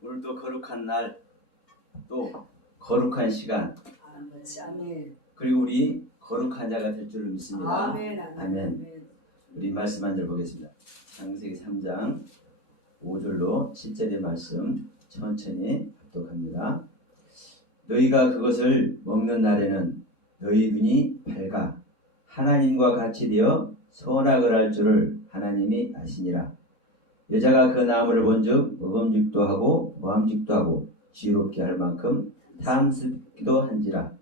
오늘도 거룩한 날, 또 거룩한 시간, 아멘. 그리고 우리 거룩한 자가 될 줄을 믿습니다. 아멘. 아멘. 우리 말씀 한 절 보겠습니다. 창세기 3장 5절로 7절의 말씀 천천히 합독합니다. 너희가 그것을 먹는 날에는 너희 눈이 밝아 하나님과 같이 되어 선악을 알 줄을 하나님이 아시니라. 여자가 그 나무를 본즉 먹음직도 하고 모함직도 하고 지혜롭게 할 만큼 탐스럽기도 한지라.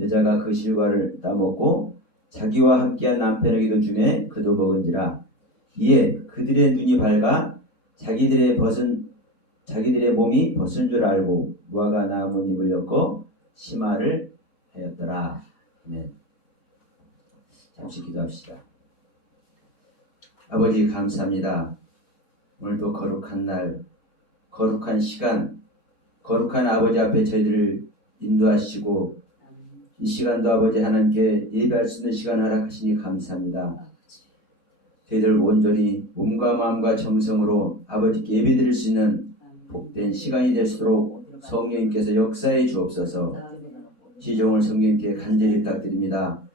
여자가 그 실과를 따먹고 자기와 함께한 남편에게도 주매 그도 먹은지라. 이에 그들의 눈이 밝아 자기들의 몸이 벗은 줄 알고 무화과 나뭇잎을 엮어 심화를 하였더라. 아멘. 잠시 기도합시다. 아버지 감사합니다. 오늘도 거룩한 날, 거룩한 시간, 거룩한 아버지 앞에 저희들을 인도하시고 이 시간도 아버지 하나님께 예배할 수 있는 시간 허락하시니 감사합니다. 저희들 온전히 몸과 마음과 정성으로 아버지께 예배드릴 수 있는 복된 시간이 될 수 있도록 성령님께서 역사해 주옵소서. 지종을 성령님께 간절히 부탁드립니다.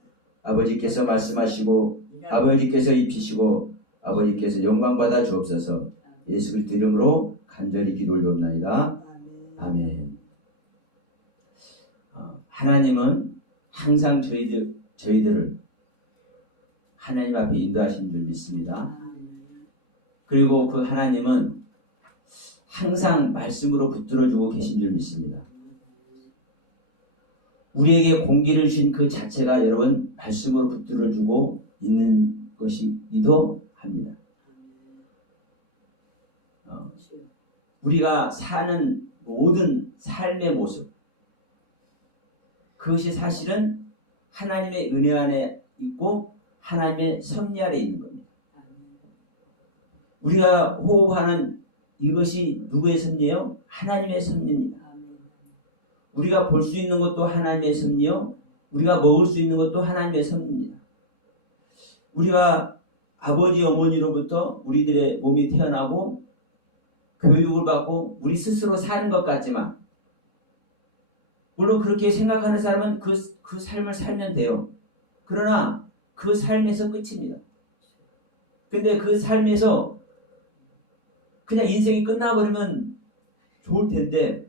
아버지께서 말씀하시고 아버지께서 입히시고 아버지께서 영광받아 주옵소서. 예수 그리스도 이름으로 간절히 기도 올려옵나이다. 아멘. 하나님은 항상 저희들을 하나님 앞에 인도하신 줄 믿습니다. 그리고 그 하나님은 항상 말씀으로 붙들어주고 계신 줄 믿습니다. 우리에게 공기를 주신 그 자체가 여러분 말씀으로 붙들어주고 있는 것이기도 합니다. 우리가 사는 모든 삶의 모습, 그것이 사실은 하나님의 은혜 안에 있고 하나님의 섭리 아래 있는 겁니다. 우리가 호흡하는 이것이 누구의 섭리예요? 하나님의 섭리입니다. 우리가 볼 수 있는 것도 하나님의 섭리요, 우리가 먹을 수 있는 것도 하나님의 섭리입니다. 우리가 아버지 어머니로부터 우리들의 몸이 태어나고 교육을 받고 우리 스스로 사는 것 같지만, 물론 그렇게 생각하는 사람은 그 삶을 살면 돼요. 그러나 그 삶에서 끝입니다. 근데 그 삶에서 그냥 인생이 끝나버리면 좋을 텐데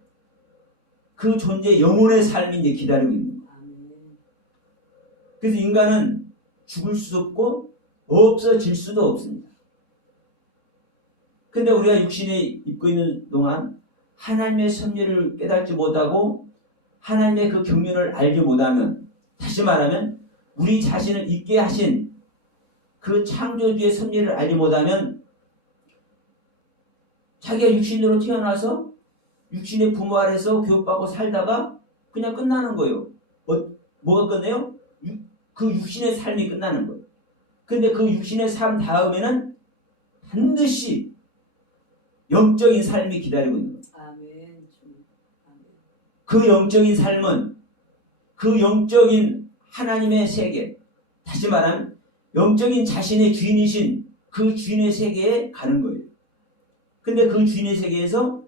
그 존재 영혼의 삶이 이제 기다리고 있는 거예요. 그래서 인간은 죽을 수도 없고 없어질 수도 없습니다. 근데 우리가 육신에 입고 있는 동안 하나님의 섭리를 깨닫지 못하고 하나님의 그 경륜을 알지 못하면, 다시 말하면 우리 자신을 있게 하신 그 창조주의 섭리를 알지 못하면 자기가 육신으로 태어나서 육신의 부모 아래서 교육받고 살다가 그냥 끝나는 거예요. 뭐가 끝내요? 그 육신의 삶이 끝나는 거예요. 근데 그 육신의 삶 다음에는 반드시 영적인 삶이 기다리고 있는 거예요. 그 영적인 삶은 그 영적인 하나님의 세계, 다시 말하면 영적인 자신의 주인이신 그 주인의 세계에 가는 거예요. 근데 그 주인의 세계에서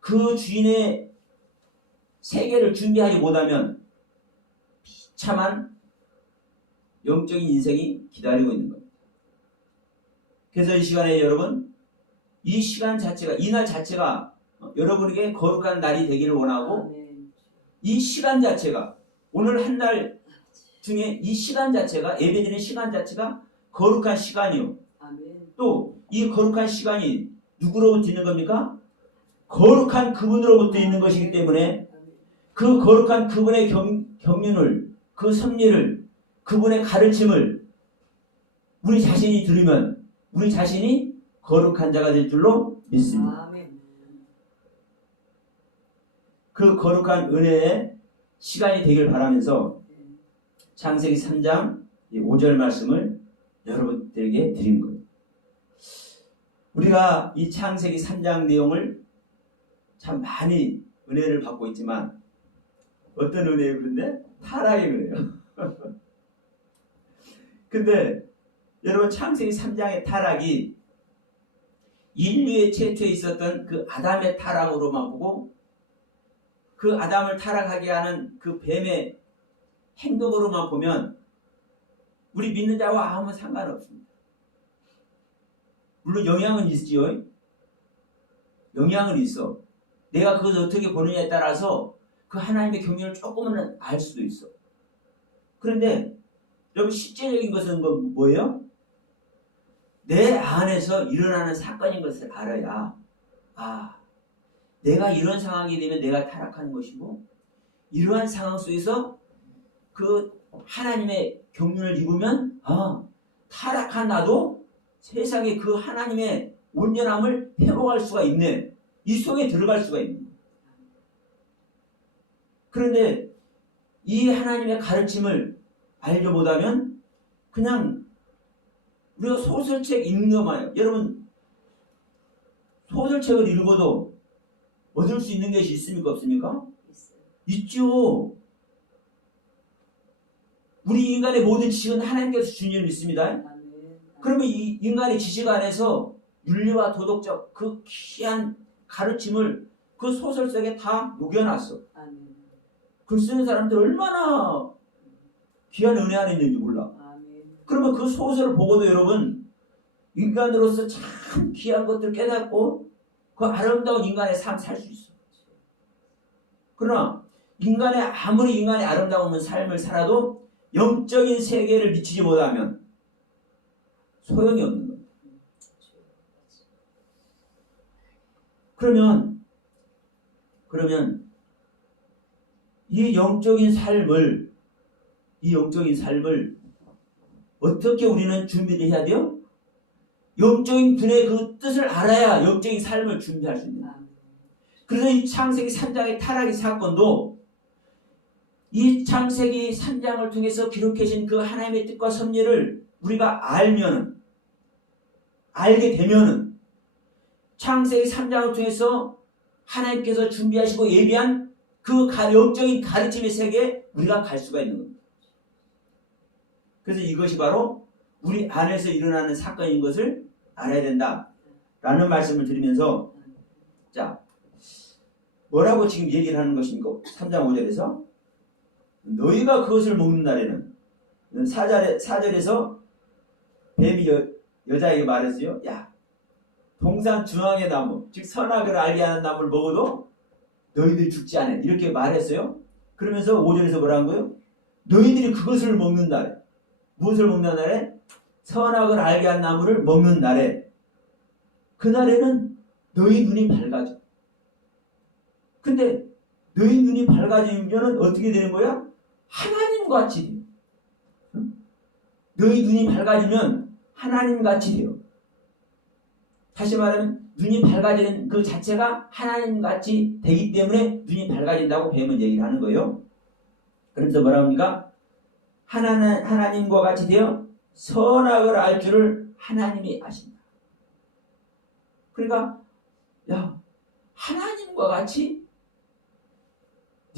그 주인의 세계를 준비하지 못하면 비참한 영적인 인생이 기다리고 있는 겁니다. 그래서 이 시간에 여러분, 이 시간 자체가, 이 날 자체가 여러분에게 거룩한 날이 되기를 원하고, 이 시간 자체가, 오늘 한 날 중에 이 시간 자체가, 예배드리는 시간 자체가 거룩한 시간이요. 또 이 거룩한 시간이 누구로부터 있는 겁니까? 거룩한 그분으로부터 있는 것이기 때문에 그 거룩한 그분의 경륜을, 그 섭리를, 그분의 가르침을 우리 자신이 들으면 우리 자신이 거룩한 자가 될 줄로 믿습니다. 그 거룩한 은혜의 시간이 되길 바라면서 창세기 3장 5절 말씀을 여러분들에게 드린 거예요. 우리가 이 창세기 3장 내용을 참 많이 은혜를 받고 있지만, 어떤 은혜예요? 그런데 타락의 은혜예요. 근데 여러분, 창세기 3장의 타락이 인류의 최초에 있었던 그 아담의 타락으로만 보고 그 아담을 타락하게 하는 그 뱀의 행동으로만 보면 우리 믿는 자와 아무 상관없습니다. 물론 영향은 있지요. 영향은 있어. 내가 그것을 어떻게 보느냐에 따라서 그 하나님의 경륜을 조금은 알 수도 있어. 그런데 여러분 실제적인 것은 뭐예요? 내 안에서 일어나는 사건인 것을 알아야 내가 이런 상황이 되면 내가 타락하는 것이고 이러한 상황 속에서 그 하나님의 경륜을 입으면 타락한 나도 세상에 그 하나님의 온전함을 회복할 수가 있네. 이 속에 들어갈 수가 있네. 그런데 이 하나님의 가르침을 알려 보다면 그냥 우리가 소설책 읽는 것만요. 여러분 소설책을 읽어도 얻을 수 있는 것이 있습니까? 없습니까? 있죠. 우리 인간의 모든 지식은 하나님께서 주님을 믿습니다. 그러면 이 인간의 지식 안에서 윤리와 도덕적 그 귀한 가르침을 그 소설 속에 다 녹여놨어. 글 쓰는 사람들 얼마나 귀한 은혜 안에 있는지 몰라. 그러면 그 소설을 보고도 여러분 인간으로서 참 귀한 것들 깨닫고 그 아름다운 인간의 삶 살 수 있어. 그러나 아무리 인간의 아름다운 삶을 살아도 영적인 세계를 미치지 못하면 소용이 없는 겁니다. 그러면 이 영적인 삶을 어떻게 우리는 준비를 해야 돼요? 영적인 분의 그 뜻을 알아야 영적인 삶을 준비할 수 있는. 그래서 이 창세기 3장의 타락의 사건도 이 창세기 3장을 통해서 기록해진 그 하나님의 뜻과 섭리를 우리가 알게 되면은 창세기 3장을 통해서 하나님께서 준비하시고 예비한 그 영적인 가르침의 세계에 우리가 갈 수가 있는 겁니다. 그래서 이것이 바로 우리 안에서 일어나는 사건인 것을 알아야 된다라는 말씀을 드리면서 자 뭐라고 지금 얘기를 하는 것입니까? 3장 5절에서 너희가 그것을 먹는 날에는 4절에서 뱀이 여자에게 말했어요. 야 동산 중앙의 나무 즉 선악을 알게 하는 나무를 먹어도 너희들이 죽지 않아. 이렇게 말했어요. 그러면서 5절에서 뭐라는 거예요? 너희들이 그것을 먹는 날에 무엇을 먹는 날에? 선악을 알게 한 나무를 먹는 날에 그날에는 너희 눈이 밝아져. 근데 너희 눈이 밝아지면 어떻게 되는 거야? 하나님같이 돼요. 너희 눈이 밝아지면 하나님같이 돼요. 다시 말하면 눈이 밝아지는 그 자체가 하나님같이 되기 때문에 눈이 밝아진다고 뱀은 얘기를 하는 거예요. 그래서 뭐라고 합니까? 하나님과 같이 되어 선악을 알 줄을 하나님이 아신다. 그러니까 야 하나님과 같이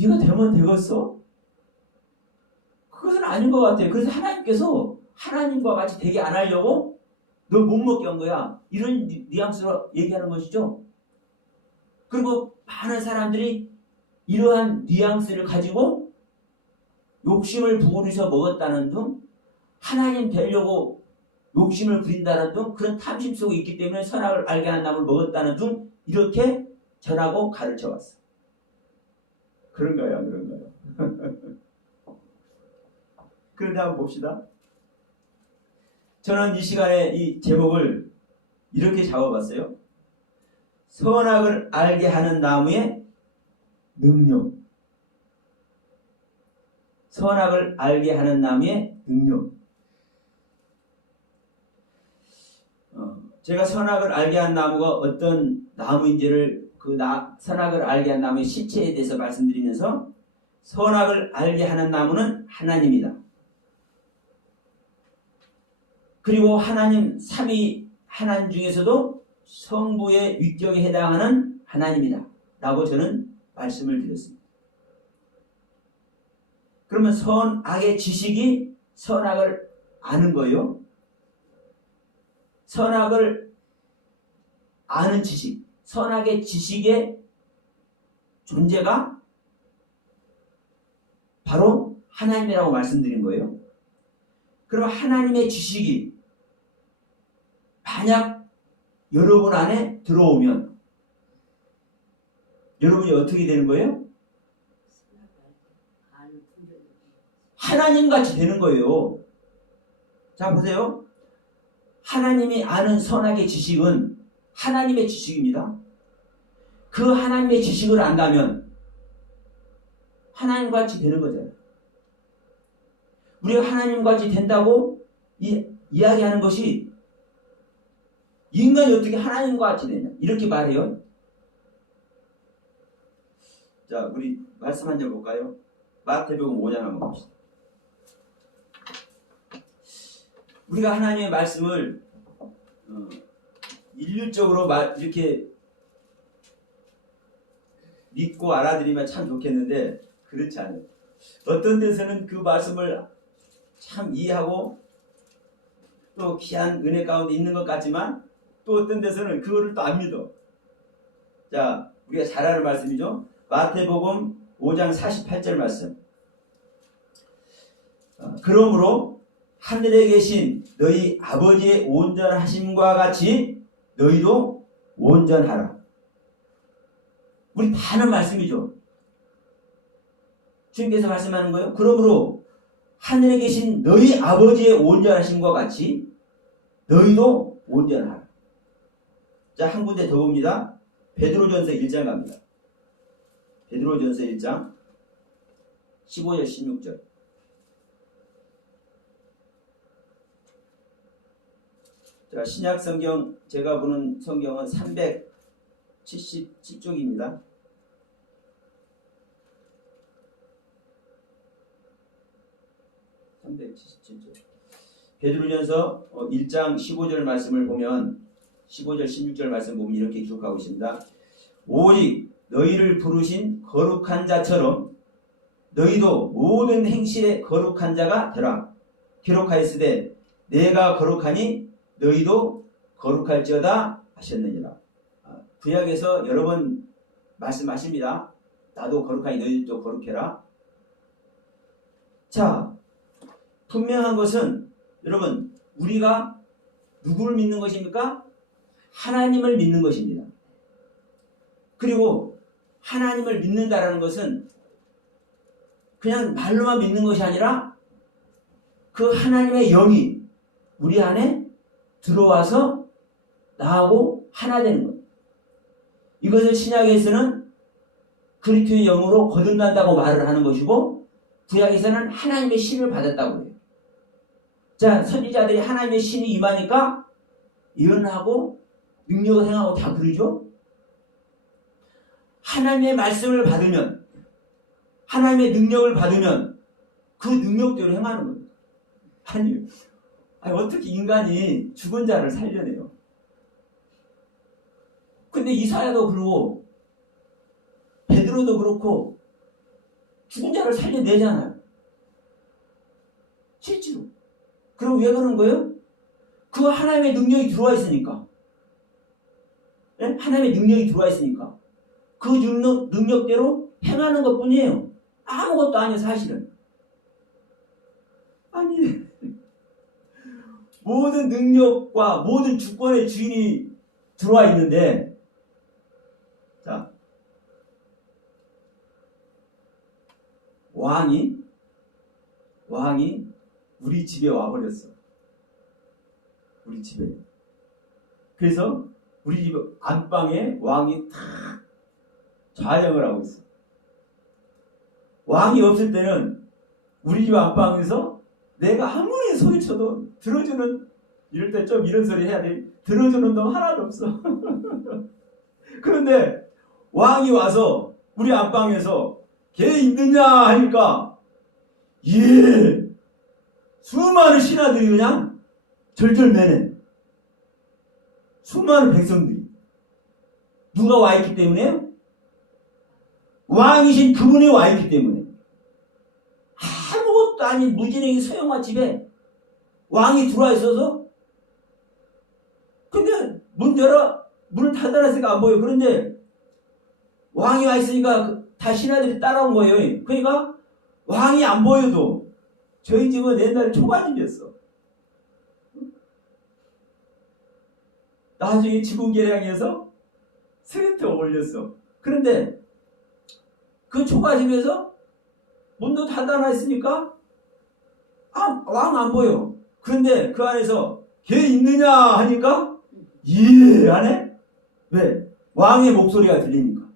네가 되면 되겠어? 그것은 아닌 것 같아요. 그래서 하나님께서 하나님과 같이 되게 안 하려고 너 못 먹게 한 거야. 이런 뉘앙스로 얘기하는 것이죠. 그리고 많은 사람들이 이러한 뉘앙스를 가지고 욕심을 부리서 먹었다는 등 하나님 되려고 욕심을 부린다는 등 그런 탐심 속에 있기 때문에 선악을 알게 하는 나무를 먹었다는 등 이렇게 전하고 가르쳐왔어. 그런가요? 안 그런가요? 그런데 한번 봅시다. 저는 이 시간에 이 제목을 이렇게 잡아봤어요. 선악을 알게 하는 나무의 능력. 선악을 알게 하는 나무의 능력. 제가 선악을 알게 한 나무가 어떤 나무인지를 선악을 알게 한 나무의 실체에 대해서 말씀드리면서 선악을 알게 하는 나무는 하나님이다. 그리고 하나님 삼위 하나님 중에서도 성부의 위격에 해당하는 하나님이다 라고 저는 말씀을 드렸습니다. 그러면 선악의 지식이 선악을 아는 거예요. 선악을 아는 지식, 선악의 지식의 존재가 바로 하나님이라고 말씀드린 거예요. 그럼 하나님의 지식이 만약 여러분 안에 들어오면 여러분이 어떻게 되는 거예요? 하나님같이 되는 거예요. 자, 보세요. 하나님이 아는 선악의 지식은 하나님의 지식입니다. 그 하나님의 지식을 안다면 하나님같이 되는 거잖아요. 우리가 하나님같이 된다고 이야기하는 것이 인간이 어떻게 하나님과 같이 되냐 이렇게 말해요. 자, 우리 말씀 한 절 볼까요? 마태복음 5장 한번 봅시다. 우리가 하나님의 말씀을 일률적으로 이렇게 믿고 알아들이면 참 좋겠는데 그렇지 않아요. 어떤 데서는 그 말씀을 참 이해하고 또 귀한 은혜 가운데 있는 것 같지만 또 어떤 데서는 그거를 또 안 믿어. 자, 우리가 잘 아는 말씀이죠. 마태복음 5장 48절 말씀. 그러므로 하늘에 계신 너희 아버지의 온전하심과 같이 너희도 온전하라. 우리 다 아는 말씀이죠. 주님께서 말씀하는 거예요. 그러므로 하늘에 계신 너희 아버지의 온전하심과 같이 너희도 온전하라. 자, 한 군데 더 봅니다. 베드로전서 1장 갑니다. 베드로전서 1장 15절 16절. 자, 신약 성경 제가 보는 성경은 377쪽입니다. 베드로전서 1장 15절 말씀을 보면 15절 16절 말씀 보면 이렇게 기록하고 있습니다. 오직 너희를 부르신 거룩한 자처럼 너희도 모든 행실에 거룩한 자가 되라. 기록하였으되 내가 거룩하니 너희도 거룩할지어다 하셨느니라. 구약에서 여러 번 말씀하십니다. 나도 거룩하니 너희도 거룩해라. 자, 분명한 것은 여러분 우리가 누구를 믿는 것입니까? 하나님을 믿는 것입니다. 그리고 하나님을 믿는다라는 것은 그냥 말로만 믿는 것이 아니라 그 하나님의 영이 우리 안에 들어와서 나하고 하나 되는 것. 이것을 신약에서는 그리스도의 영으로 거듭난다고 말을 하는 것이고 구약에서는 하나님의 신을 받았다고 해요. 자, 선지자들이 하나님의 신이 임하니까 예언하고 능력을 행하고 다 그러죠. 하나님의 말씀을 받으면 하나님의 능력을 받으면 그 능력대로 행하는 겁니다. 아니 어떻게 인간이 죽은 자를 살려내요? 근데 이사야도 그러고 베드로도 그렇고 죽은 자를 살려내잖아요. 실제로. 그럼 왜 그러는 거예요? 그 하나님의 능력이 들어와 있으니까. 네? 하나님의 능력이 들어와 있으니까. 그 능력대로 행하는 것 뿐이에요. 아무것도 아니에요, 사실은. 아니, 모든 능력과 모든 주권의 주인이 들어와 있는데, 자, 왕이 우리 집에 와버렸어. 우리 집에. 그래서 우리 집 안방에 왕이 탁 좌정을 하고 있어. 왕이 없을 때는 우리 집 안방에서 내가 아무리 소리쳐도 들어주는, 이럴 때 좀 이런 소리 해야 돼. 들어주는 놈 하나도 없어. 그런데 왕이 와서 우리 안방에서 걔 있느냐 하니까 예, 수많은 신하들이 그냥 절절매네. 수많은 백성들이. 누가 와 있기 때문에요? 왕이신 그분이 와 있기 때문에. 아무것도 아닌 무진행이 서영화 집에 왕이 들어와 있어서, 근데 문 열어 문을 닫아놨으니까 안 보여. 그런데 왕이 와 있으니까 다 신하들이 따라온 거예요. 그러니까 왕이 안 보여도 저희 집은 옛날에 초가집이었어. 나중에 지붕계량에서 세트가 올렸어. 그런데 그 초가집에서 문도 닫아놨으니까 왕 안 보여. 그런데 그 안에서 걔 있느냐 하니까 예 안 해? 왜? 왕의 목소리가 들리니까.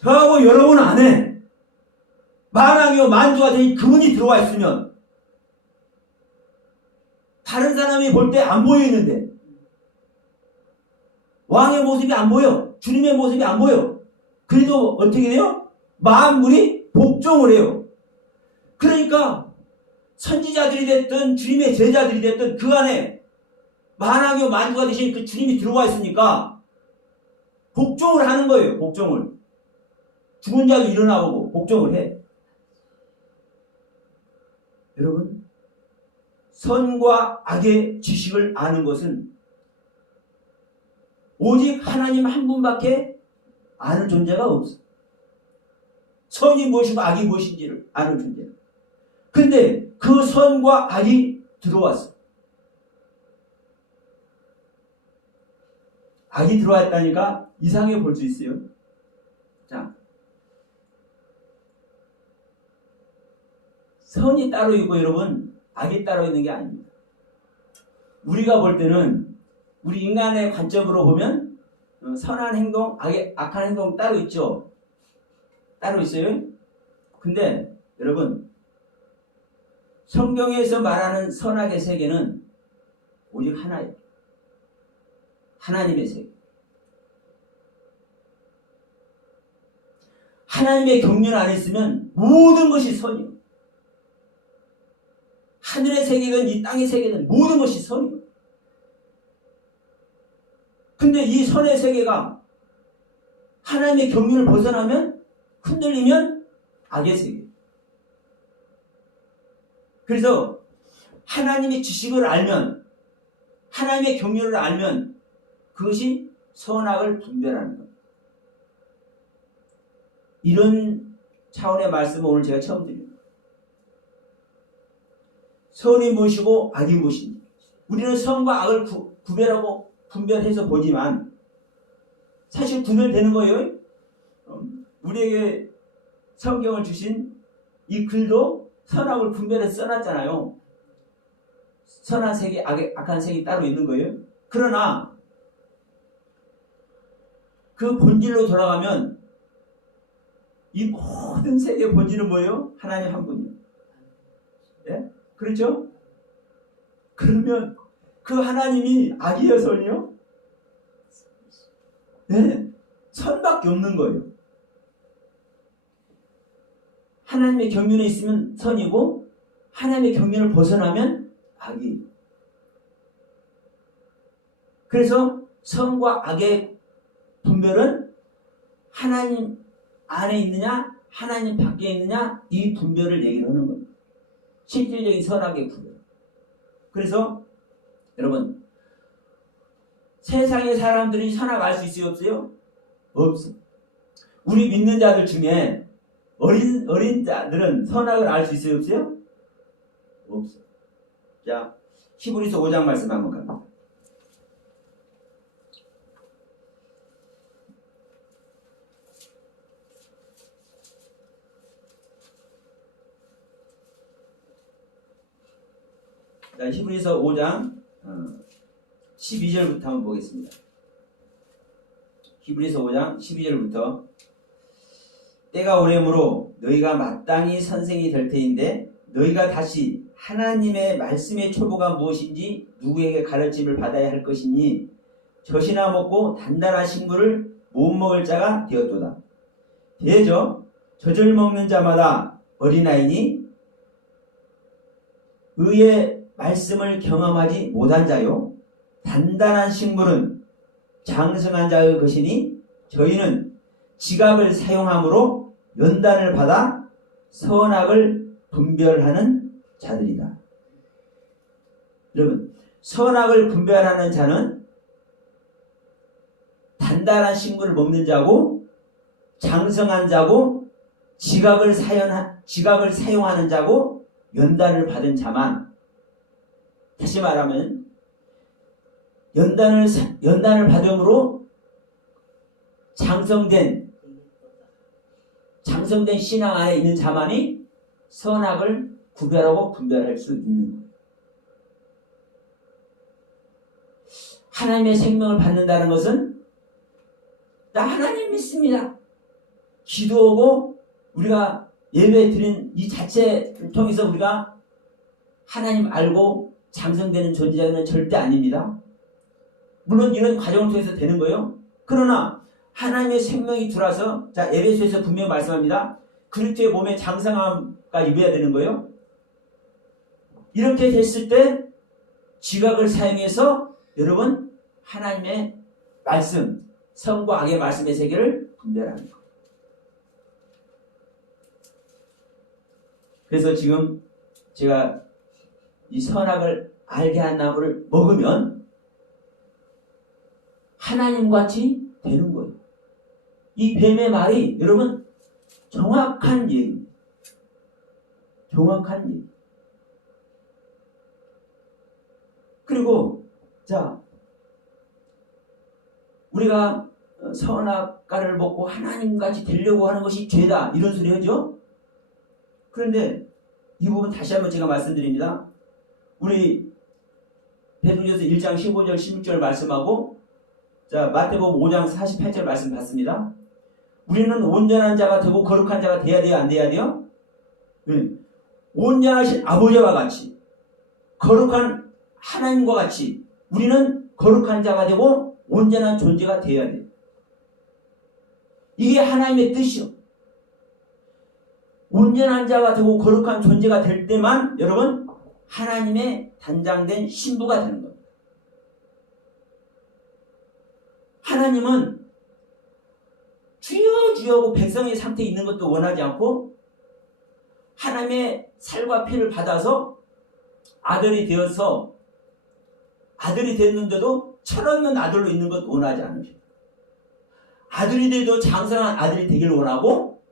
저하고 여러분 안에 만왕이요 만주가 된 그분이 들어와 있으면 다른 사람이 볼 때 안 보여 있는데 왕의 모습이 안 보여. 주님의 모습이 안 보여. 그래도 어떻게 돼요? 만물이 복종을 해요. 그러니까 선지자들이 됐든 주님의 제자들이 됐든 그 안에 만왕이요 만주가 되신 그 주님이 들어와 있으니까 복종을 하는 거예요. 복종을. 죽은 자도 일어나고 복종을 해. 여러분, 선과 악의 지식을 아는 것은 오직 하나님 한 분밖에 아는 존재가 없어. 선이 무엇이고 악이 무엇인지를 아는 존재. 근데 그 선과 악이 들어왔어. 악이 들어왔다니까 이상하게 볼 수 있어요. 자, 선이 따로 있고 여러분 악이 따로 있는 게 아닙니다. 우리가 볼 때는 우리 인간의 관점으로 보면 선한 행동, 악한 행동 따로 있죠. 따로 있어요. 근데 여러분 성경에서 말하는 선악의 세계는 오직 하나예요. 하나님의 세계. 하나님의 경륜 안에 있으면 모든 것이 선이에요. 하늘의 세계든 이 땅의 세계든 모든 것이 선이에요. 근데 이 선의 세계가 하나님의 경륜을 벗어나면 흔들리면 악의 세계. 그래서 하나님의 지식을 알면 하나님의 경륜을 알면 그것이 선악을 분별하는 겁니다. 이런 차원의 말씀을 오늘 제가 처음 드립니다. 선이 무엇이고 악이 무엇인지 우리는 선과 악을 구별하고 분별해서 보지만 사실 구별되는 거예요. 우리에게 성경을 주신 이 글도 선악을 분별해서 써놨잖아요. 선한 색이 악한 색이 따로 있는 거예요. 그러나 그 본질로 돌아가면 이 모든 색의 본질은 뭐예요? 하나님 한 분이에요. 예? 그렇죠? 그러면 그 하나님이 악이에요, 선이요? 네, 선밖에 없는 거예요. 하나님의 경륜에 있으면 선이고 하나님의 경륜을 벗어나면 악이. 그래서 선과 악의 분별은 하나님 안에 있느냐 하나님 밖에 있느냐 이 분별을 얘기하는 겁니다. 실질적인 선악의 구별. 그래서 여러분 세상의 사람들이 선악 알 수 있어요? 없어요? 없어. 우리 믿는 자들 중에 어린 자들은 선악을 알 수 있어요? 없어요? 없어. 자, 히브리서 5장 말씀 한번 갑니다. 자, 히브리서 5장 12절부터 한번 보겠습니다. 히브리서 5장 12절부터 때가 오래므로 너희가 마땅히 선생이 될 테인데 너희가 다시 하나님의 말씀의 초보가 무엇인지 누구에게 가르침을 받아야 할 것이니 젖이나 먹고 단단한 식물을 못 먹을 자가 되었도다. 대저 젖을 먹는 자마다 어린아이니 의의 말씀을 경험하지 못한 자요 단단한 식물은 장성한 자의 것이니 저희는 지갑을 사용함으로 연단을 받아 선악을 분별하는 자들이다. 여러분 선악을 분별하는 자는 단단한 식물을 먹는 자고 장성한 자고 지각을 사용하는 자고 연단을 받은 자만, 다시 말하면 연단을 받음으로 장성된 신앙 안에 있는 자만이 선악을 구별하고 분별할 수 있는 거예요. 하나님의 생명을 받는다는 것은 나 하나님 믿습니다. 기도하고 우리가 예배 드린 이 자체를 통해서 우리가 하나님 알고 장성되는 존재는 절대 아닙니다. 물론 이런 과정을 통해서 되는 거예요. 그러나 하나님의 생명이 들어와서, 자, 에베소에서 분명히 말씀합니다. 그리스도의 몸에 장성함과 이루어야 되는 거예요. 이렇게 됐을 때 지각을 사용해서 여러분 하나님의 말씀, 선과 악의 말씀의 세계를 분별하는 거예요. 그래서 지금 제가 이 선악을 알게 한 나무를 먹으면 하나님같이 되는 거예요. 이 뱀의 말이 여러분 정확한 얘기입니다. 정확한 얘기. 그리고 자, 우리가 선악과를 먹고 하나님같이 되려고 하는 것이 죄다, 이런 소리 하죠. 그런데 이 부분 다시 한번 제가 말씀드립니다. 우리 베드로전서 1장 15절 16절 말씀하고, 자, 마태복음 5장 48절 말씀 봤습니다. 우리는 온전한 자가 되고 거룩한 자가 돼야 돼요, 안 돼야 돼요? 네. 온전하신 아버지와 같이, 거룩한 하나님과 같이 우리는 거룩한 자가 되고 온전한 존재가 돼야 돼요. 이게 하나님의 뜻이요. 온전한 자가 되고 거룩한 존재가 될 때만 여러분 하나님의 단장된 신부가 되는 겁니다. 하나님은 주여 주여하고 백성의 상태에 있는 것도 원하지 않고 하나님의 살과 피를 받아서 아들이 되어서, 아들이 됐는데도 철없는 아들로 있는 것 원하지 않으십니다. 아들이 돼도 장성한 아들이 되길 원하고,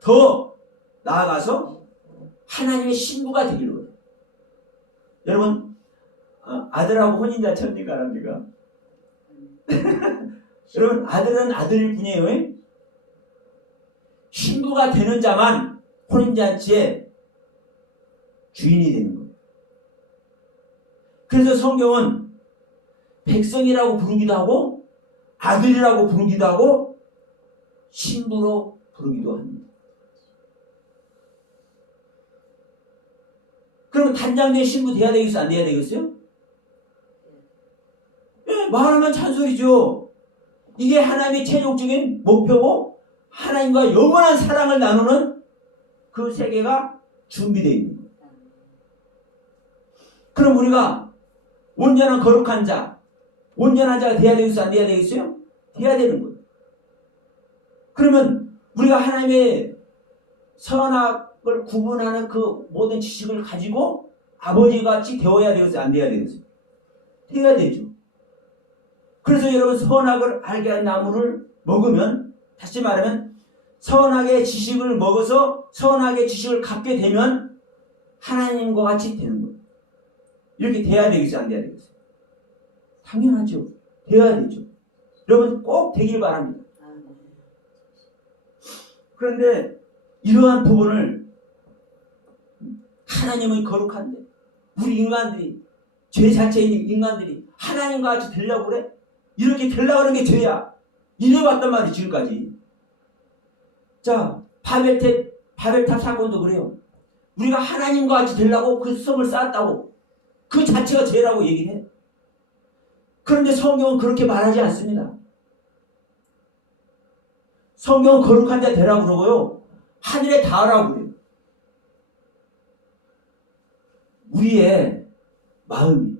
더 나아가서 하나님의 신부가 되길 원해요. 여러분, 아들하고 혼인자체입니까, 안 합니까? 여러분, 아들은 아들일 뿐이에요. 신부가 되는 자만 혼인잔치의 주인이 되는 거예요. 그래서 성경은 백성이라고 부르기도 하고 아들이라고 부르기도 하고 신부로 부르기도 합니다. 그러면 단장된 신부 돼야 되겠어요? 안 돼야 되겠어요? 네, 말하면 잔소리죠. 이게 하나님의 최종적인 목표고 하나님과 영원한 사랑을 나누는 그 세계가 준비되어 있는 거예요. 그럼 우리가 온전한 거룩한 자, 온전한 자가 돼야 되겠어요? 안 돼야 되겠어요? 돼야 되는 거예요. 그러면 우리가 하나님의 선악을 구분하는 그 모든 지식을 가지고 아버지같이 되어야 되겠어요? 안 돼야 되겠어요? 돼야 되죠. 그래서 여러분, 선악을 알게 한 나무를 먹으면, 다시 말하면 선악의 지식을 먹어서 선악의 지식을 갖게 되면 하나님과 같이 되는 거예요. 이렇게 돼야 되겠어요? 안 돼야 되겠어요? 당연하죠. 돼야 되죠. 여러분 꼭 되길 바랍니다. 그런데 이러한 부분을 하나님은 거룩한데 우리 인간들이, 죄 자체인 인간들이 하나님과 같이 되려고 그래? 이렇게 되려고 하는 게 죄야. 이래왔단 말이에요, 지금까지. 자, 바벨탑 사건도 그래요. 우리가 하나님과 같이 되려고 그 성을 쌓았다고, 그 자체가 죄라고 얘기를 해. 그런데 성경은 그렇게 말하지 않습니다. 성경은 거룩한 자 되라고 그러고요, 하늘에 닿으라고 그래요. 우리의 마음이,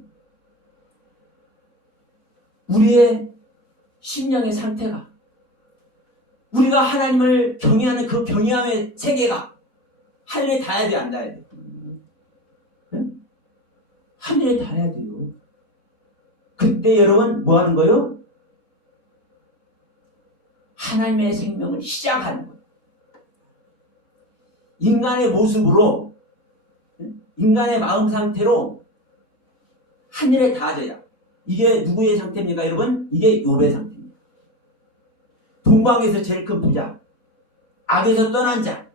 우리의 심령의 상태가, 우리가 하나님을 경외하는 그 경외함의 세계가 하늘에 닿아야 돼, 안 닿아야 돼? 네? 하늘에 닿아야 돼요. 그때 여러분 뭐 하는 거예요? 하나님의 생명을 시작하는 거예요. 인간의 모습으로, 인간의 마음 상태로 하늘에 닿아져야. 이게 누구의 상태입니까, 여러분? 이게 욥의 상태입니다. 동방에서 제일 큰 부자, 악에서 떠난 자,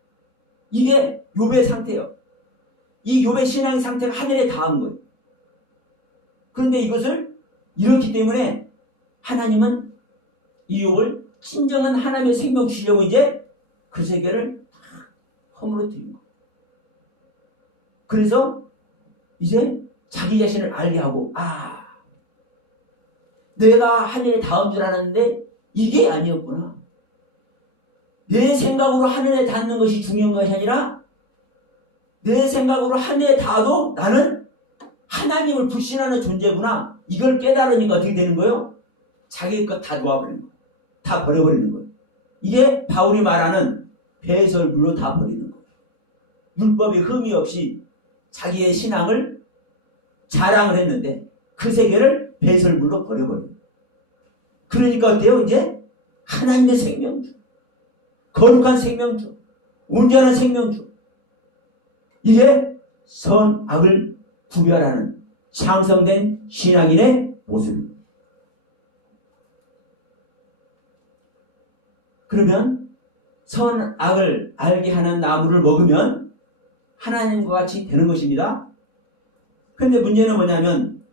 이게 욥의 상태예요. 이 욥의 신앙의 상태가 하늘에 닿은 거예요. 그런데 이것을 이렇기 때문에 하나님은 이 욥을 진정한 하나님의 생명 주려고 이제 그 세계를 다 허물어뜨린 거예요. 그래서 이제 자기 자신을 알게 하고, 내가 하늘에 닿은 줄 알았는데 이게 아니었구나. 내 생각으로 하늘에 닿는 것이 중요한 것이 아니라 내 생각으로 하늘에 닿아도 나는 하나님을 불신하는 존재구나. 이걸 깨달으니까 어떻게 되는 거예요? 자기 것 다 놓아버리는 거예요. 다 버려버리는 거예요. 이게 바울이 말하는 배설물로 다 버리는 거예요. 율법에 흠이 없이 자기의 신앙을 자랑을 했는데 그 세계를 배설물로 버려버려요. 그러니까 어때요? 이제 하나님의 생명주, 거룩한 생명주, 온전한 생명주, 이게 선악을 구별하는 창성된 신앙인의 모습입니다. 그러면 선악을 알게 하는 나무를 먹으면 하나님과 같이 되는 것입니다. 그런데 문제는 뭐냐면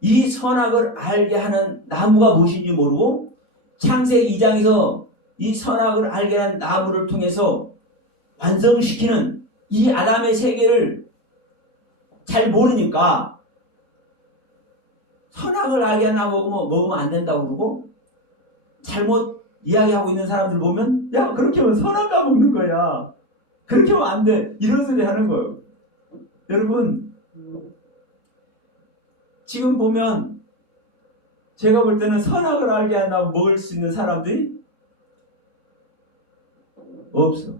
이 선악을 알게 하는 나무가 무엇인지 모르고 창세기 2장에서 이 선악을 알게 하는 나무를 통해서 완성시키는 이 아담의 세계를 잘 모르니까 선악을 알게 하는 나무 먹으면 안 된다고 그러고, 잘못 이야기하고 있는 사람들 보면 야, 그렇게 하면 선악과 먹는 거야, 그렇게 하면 안 돼, 이런 소리 하는 거예요. 여러분, 지금 보면 제가 볼 때는 선악을 알게 한다고 먹을 수 있는 사람들이 없어.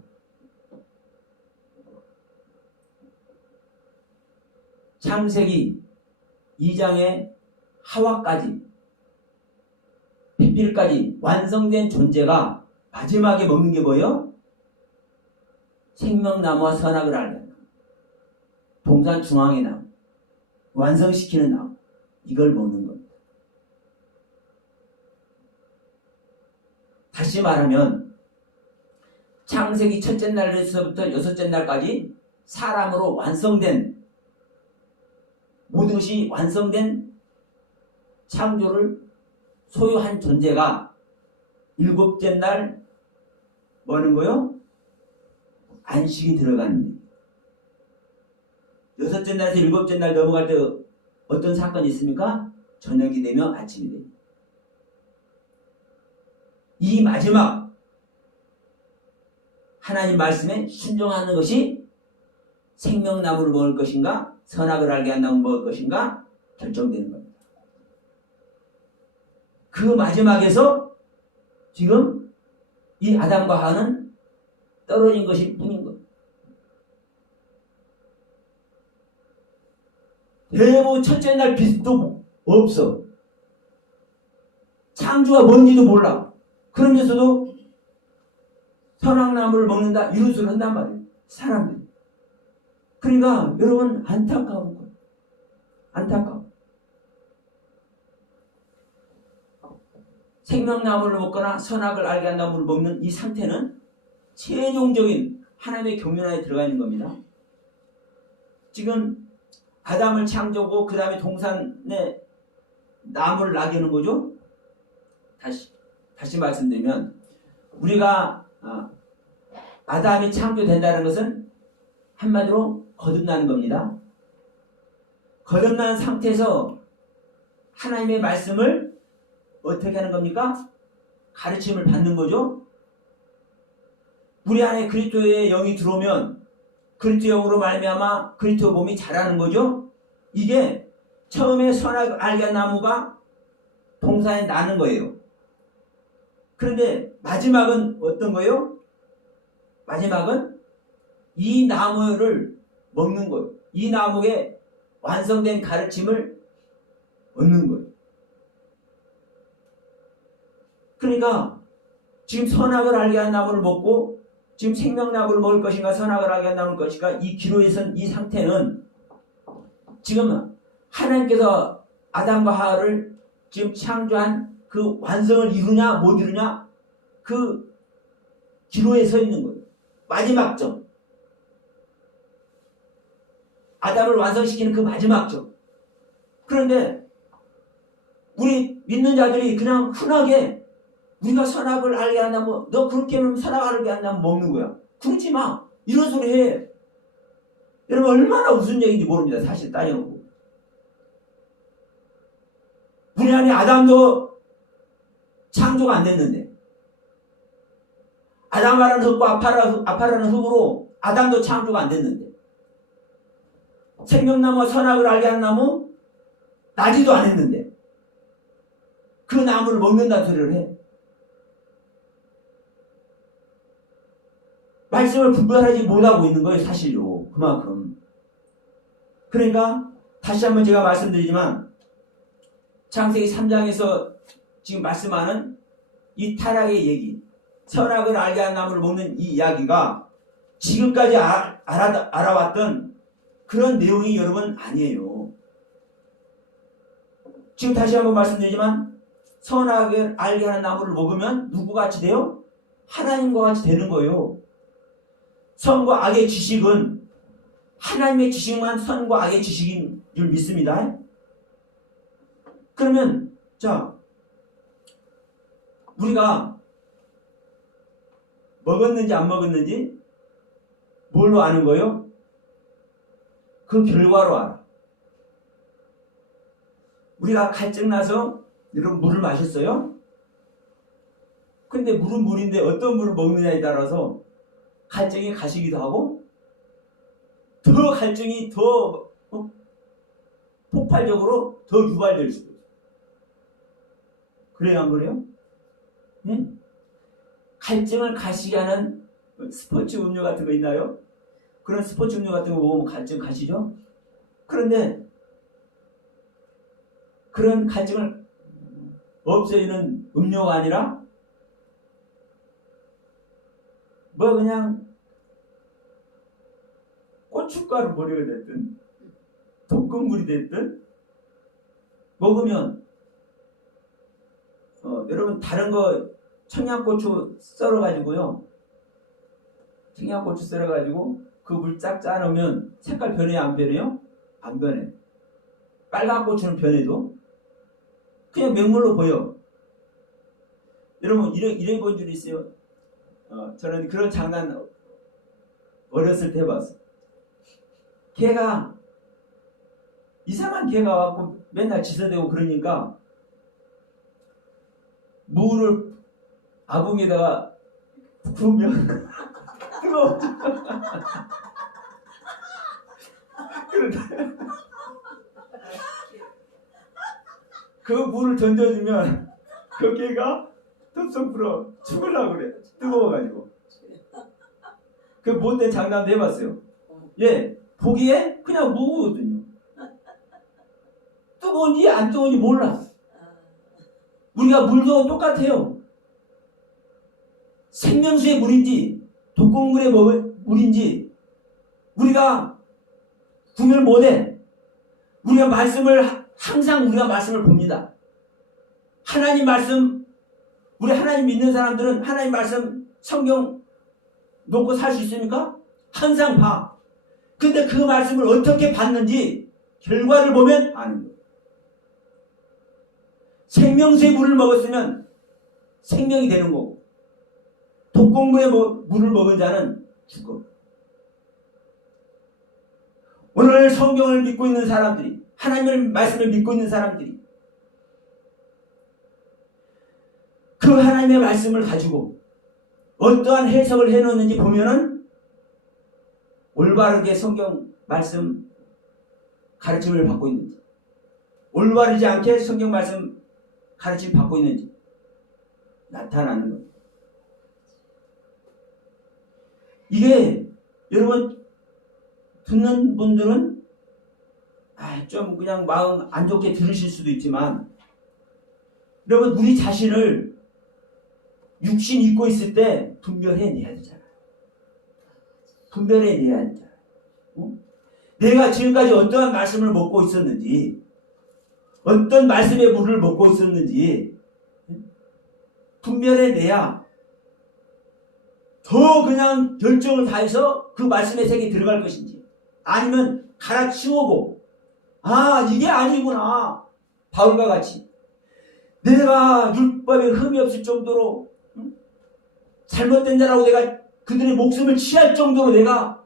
창세기 2장의 하와까지, 피필까지 완성된 존재가 마지막에 먹는 게 뭐예요? 생명나무와 선악을 알게 한다. 동산 중앙의 나무, 완성시키는 나무, 이걸 먹는 겁니다. 다시 말하면 창세기 첫째 날에서부터 여섯째 날까지 사람으로 완성된, 모든 것이 완성된 창조를 소유한 존재가 일곱째 날 뭐 하는 거요? 안식이 들어가는 거예요. 여섯째 날에서 일곱째 날 넘어갈 때 어떤 사건이 있습니까? 저녁이 되면 아침이 됩니다. 이 마지막 하나님 말씀에 순종하는 것이 생명나무를 먹을 것인가, 선악을 알게 한 나무를 먹을 것인가 결정되는 겁니다. 그 마지막에서 지금 이 아담과 하와는 떨어진 것일 뿐인 거예요. 대부 첫째 날 빛도 없어. 창조가 뭔지도 몰라. 그러면서도 선악나무를 먹는다, 이런 소리를 한단 말이에요, 사람들이. 그러니까 여러분, 안타까운 거예요. 안타까워. 생명나무를 먹거나 선악을 알게 한 나무를 먹는 이 상태는 최종적인 하나님의 경륜 안에 들어가 있는 겁니다. 지금 아담을 창조하고 그 다음에 동산에 나무를 나게 하는 거죠. 다시 말씀드리면, 우리가 아담이 창조된다는 것은 한마디로 거듭나는 겁니다. 거듭난 상태에서 하나님의 말씀을 어떻게 하는 겁니까? 가르침을 받는 거죠. 우리 안에 그리스도의 영이 들어오면 그리스도 영으로 말미암아 그리스도 몸이 자라는 거죠. 이게 처음에 선악 알게 한 나무가 동산에 나는 거예요. 그런데 마지막은 어떤 거예요? 마지막은 이 나무를 먹는 거예요. 이 나무에 완성된 가르침을 얻는 거예요. 그러니까 지금 선악을 알게 한 나무를 먹고 지금 생명나무를 먹을 것인가 선악을 알게 한 나무를 먹을 것인가 이 기로에 선 이 상태는 지금 하나님께서 아담과 하와를 지금 창조한 그 완성을 이루냐 못 이루냐 그 기로에 서 있는 거예요. 마지막 점. 아담을 완성시키는 그 마지막 점. 그런데 우리 믿는 자들이 그냥 흔하게 우리가 선악을 알게 한다면 너 그렇게 하면 선악을 알게 한다면 먹는 거야. 그러지 마. 이런 소리 해. 여러분 얼마나 무슨 얘기인지 모릅니다. 사실 따져보고. 우리 안에 아담도 창조가 안 됐는데 아담이라는 흙과 아파라는 흙으로 아담도 창조가 안 됐는데 생명나무와 선악을 알게 한 나무 나지도 안 했는데 그 나무를 먹는다는 소리를 해. 말씀을 분별하지 못하고 있는 거예요. 사실로 그만큼. 그러니까 다시 한번 제가 말씀드리지만 창세기 3장에서 지금 말씀하는 이 타락의 얘기 선악을 알게 한 나무를 먹는 이 이야기가 지금까지 알아왔던 그런 내용이 여러분 아니에요. 지금 다시 한번 말씀드리지만 선악을 알게 하는 나무를 먹으면 누구같이 돼요? 하나님과 같이 되는 거예요. 선과 악의 지식은 하나님의 지식만 선과 악의 지식인 줄 믿습니다. 그러면 자 우리가 먹었는지 안 먹었는지 뭘로 아는 거예요? 그 결과로 알아. 우리가 갈증 나서 여러분 물을 마셨어요? 근데 물은 물인데 어떤 물을 먹느냐에 따라서 갈증이 가시기도 하고 더 갈증이 더 폭발적으로 더 유발될 수도 있어요. 그래요 안 그래요? 응? 갈증을 가시게 하는 스포츠 음료 같은 거 있나요? 그런 스포츠 음료 같은 거 먹으면 갈증 가시죠? 그런데 그런 갈증을 없애주는 음료가 아니라 뭐 그냥 고춧가루 버리가 됐든 볶음물이 됐든 먹으면 여러분 다른 거 청양고추 썰어가지고요. 청양고추 썰어가지고 그 물 쫙 짜놓으면 색깔 변해요? 안 변해요? 안 변해. 빨간 고추는 변해도 그냥 맹물로 보여. 여러분 이래 본 줄 있어요? 저는 그런 장난 어렸을 때 해봤어. 개가 이상한 개가 와서 맨날 지저대고 그러니까 물을 아궁에다가 부으면 뜨거워. 그 물을 던져주면 그 개가 덥석 불어 죽으려고 그래. 뜨거워가지고. 그 못된 장난도 해봤어요. 예, 보기에 그냥 무거거든요. 뜨거운지 안 뜨거운지 몰라. 우리가 물도 똑같아요. 생명수의 물인지 독극물의 물인지 우리가 구별 못해. 우리가 항상 우리가 말씀을 봅니다. 하나님 말씀, 우리 하나님 믿는 사람들은 하나님 말씀 성경 놓고 살 수 있습니까? 항상 봐. 근데 그 말씀을 어떻게 봤는지 결과를 보면 아는 거예요. 생명수의 물을 먹었으면 생명이 되는 거고 독극물의 물을 먹은 자는 죽어. 오늘 성경을 믿고 있는 사람들이 하나님의 말씀을 믿고 있는 사람들이 그 하나님의 말씀을 가지고 어떠한 해석을 해놓는지 보면은 올바르게 성경 말씀 가르침을 받고 있는지 올바르지 않게 성경 말씀 가르침 받고 있는지 나타나는 겁니다. 이게 여러분 듣는 분들은 좀 그냥 마음 안 좋게 들으실 수도 있지만 여러분 우리 자신을 육신 입고 있을 때 분별해내야 되잖아요. 분별해내야 되잖아요. 내가 지금까지 어떠한 말씀을 먹고 있었는지, 어떤 말씀의 물을 먹고 있었는지 분별해내야 더 그냥 결정을 다해서 그 말씀의 세계에 들어갈 것인지, 아니면 갈아치우고 이게 아니구나, 바울과 같이 내가 율법에 흠이 없을 정도로 잘못된 자라고 내가 그들의 목숨을 취할 정도로 내가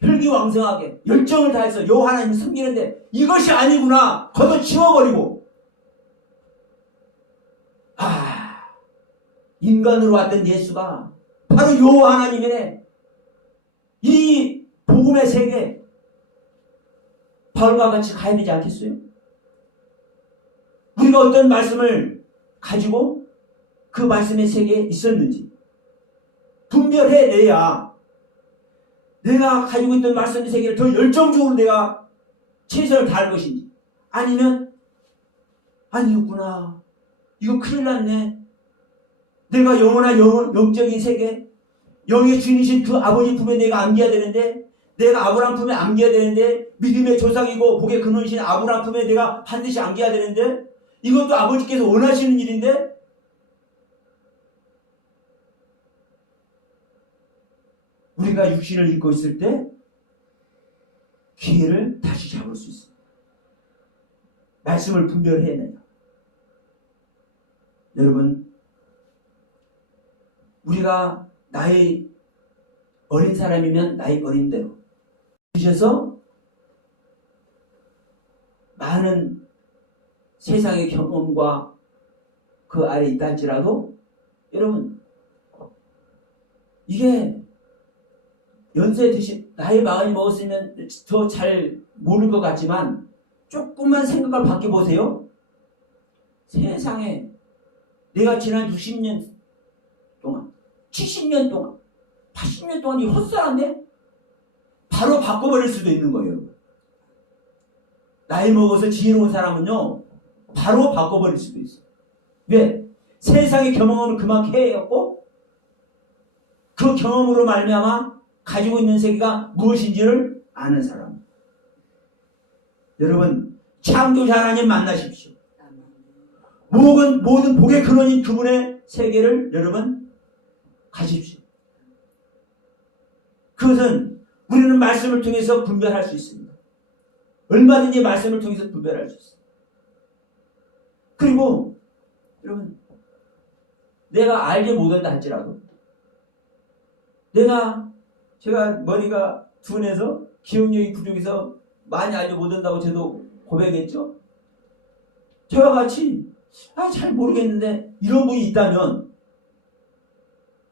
혈기왕성하게 열정을 다해서 요 하나님 섬기는데 이것이 아니구나 걷어치워버리고, 인간으로 왔던 예수가 바로 요 하나님의 이 복음의 세계 바울과 같이 가야 되지 않겠어요? 우리가 어떤 말씀을 가지고 그 말씀의 세계에 있었는지 분별해내야 내가 가지고 있던 말씀의 세계를 더 열정적으로 내가 최선을 다할 것인지, 아니면 아니었구나, 이거 큰일 났네, 내가 영원한 영적인 세계, 영의 주인이신 그 아버지 품에 내가 안겨야 되는데, 내가 아브라함 품에 안겨야 되는데, 믿음의 조상이고 복의 근원이신 아브라함 품에 내가 반드시 안겨야 되는데, 이것도 아버지께서 원하시는 일인데, 우리가 육신을 입고 있을 때 기회를 다시 잡을 수 있습니다. 말씀을 분별해내요. 여러분, 우리가 나이 어린 사람이면 나이 어린 대로 주셔서 많은 세상의 경험과 그 아래 있다 할지라도, 여러분, 이게 연세 드신, 나이 많이 먹었으면 더 잘 모를 것 같지만 조금만 생각을 바뀌어보세요. 세상에 내가 지난 60년 동안, 70년 동안, 80년 동안 이 헛살았네? 바로 바꿔버릴 수도 있는 거예요. 나이 먹어서 지혜로운 사람은요, 바로 바꿔버릴 수도 있어요. 왜? 세상의 경험을 그만큼 해왔고, 그 경험으로 말미암아 가지고 있는 세계가 무엇인지를 아는 사람. 여러분, 창조자 하나님 만나십시오. 모든 복의 근원인 그분의 세계를 여러분 가십시오. 그것은 우리는 말씀을 통해서 분별할 수 있습니다. 얼마든지 말씀을 통해서 분별할 수 있습니다. 그리고 여러분, 내가 알지 못한다 할지라도, 제가 머리가 둔해서 기억력이 부족해서 많이 알지 못한다고 저도 고백했죠. 저와 같이 잘 모르겠는데 이런 분이 있다면,